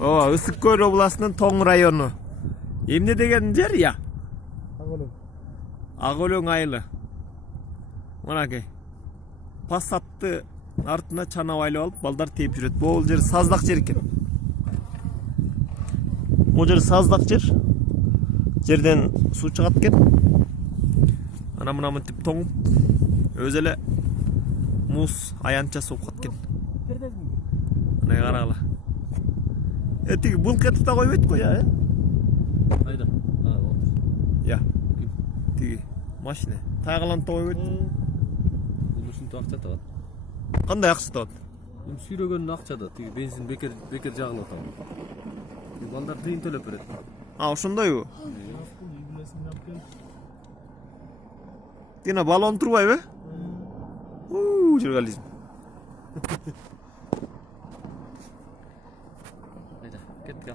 Ооба, Ысык-кол областынын Тоң району. Эмне деген жер я? Ак-өлөң айылы. Мынакей. Пассатты артына чана байлап алып, балдар тээп жүрөт. Бул жер саздак жер экен. Бул жер саздак жер. Жерден суу чыгат экен. Ана мына мынтип тоңуп, өзү эле муз аянтча сууп кат экен. Мына карагыла. Тиги булкетип да койбойт го я, Айда. Я. Тиги машина. Тагыланып да койбойт. Бул ушинтип акча табат. Кандай акча табат? Сүйрөгөнүн акчада, тиги бензин бекер жагылып атат. Балдар тыйын төлөп берет. Ошондойбу? Тина балон турбайбы? Журнализм. Айда, кеттик.